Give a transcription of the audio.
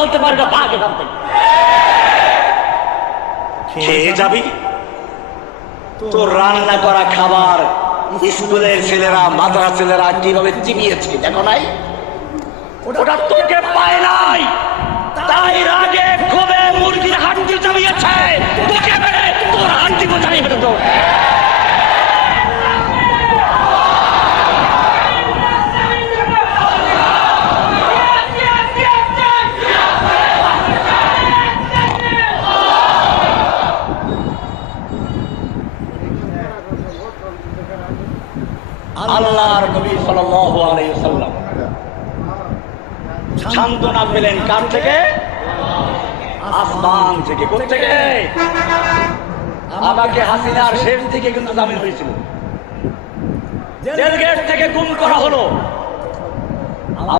বলতে পারে না, ভাগ এখান থেকে। খেয়ে যাবি? তোর রান্না করা খাবার স্কুলের ছেলেরা, মাদ্রাসার ছেলেরা কিভাবে চিবিয়েছে দেখো নাই? ওটা তোকে পায় নাই, তাই রাগে ক্ষোভে মুরগির হাড্ডি চাবিয়েছে তোকে মেরে, তোর হাড্ডি চাবিয়ে ফেলে তো। আল্লাহর নবী সাল্লাল্লাহু আলাইহি ওয়াসাল্লাম সান্ত্বনা পেলেন কার থেকে? আসমান থেকে। কোথা থেকে? আমাকে হাসিনার শেষ দিকে কিন্তু জামিন হয়েছিল, জেল গেট থেকে গুম করা হলো।